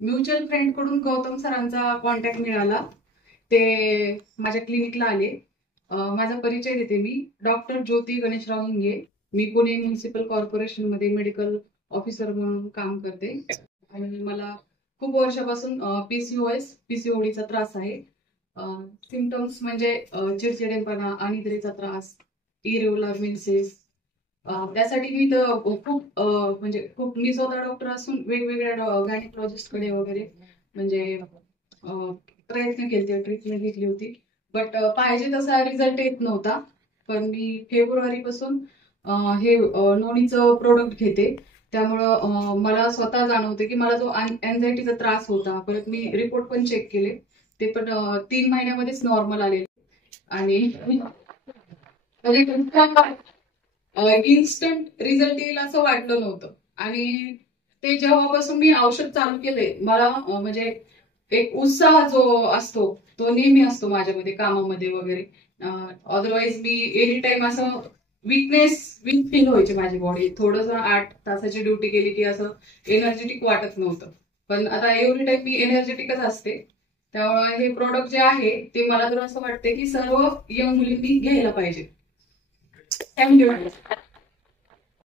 Mutual friend कडून गौतम सरांचा contact मिळाला. ते माझ्या क्लिनिकला आले. माझा परिचय देते मी. डॉक्टर ज्योती गणेशराव हिंगे. मी पुणे म्युनिसिपल कॉर्पोरेशन मध्ये मेडिकल ऑफिसर म्हणून काम करते आणि मला खूप वर्षापासून पीसीओडीचा त्रास आहे. सिम्पटम्स म्हणजे चिडचिडेपणा, अनिद्रेचा त्रास, इरेग्युलर मेन्सेस. त्यासाठी मी तर खूप मी स्वतः डॉक्टर असून वेगवेगळ्या गायनेकॉलॉजिस्ट कडे वगैरे म्हणजे प्रयत्न केले, ट्रीटमेंट घेतली होती. बट पाहिजे तसा रिझल्ट येत नव्हता. पण मी फेब्रुवारी पासून हे नोनीचं प्रोडक्ट घेते. त्यामुळं मला स्वतः जाणवते की मला जो अँझायटीचा त्रास होता, परत मी रिपोर्ट पण चेक केले, ते पण 3 महिन्यामध्येच नॉर्मल आले. आणि इन्स्टंट रिझल्ट येईल असं वाटलं नव्हतं. आणि ते जेव्हापासून मी औषध चालू केले, मला म्हणजे एक उत्साह जो असतो तो नेहमी असतो माझ्यामध्ये, कामामध्ये वगैरे. अदरवाईज मी एनी टाइम असं वीक फील व्हायची माझी बॉडी. थोडंसं 8 तासाची ड्युटी केली की असं एनर्जेटिक वाटत नव्हतं. पण आता एव्हरी टाइम मी एनर्जेटिकच असते. त्यामुळे हे प्रोडक्ट जे आहे ते मला तर असं वाटतं की सर्व यंग मुलींनी घ्यायला पाहिजे. थँक्यू.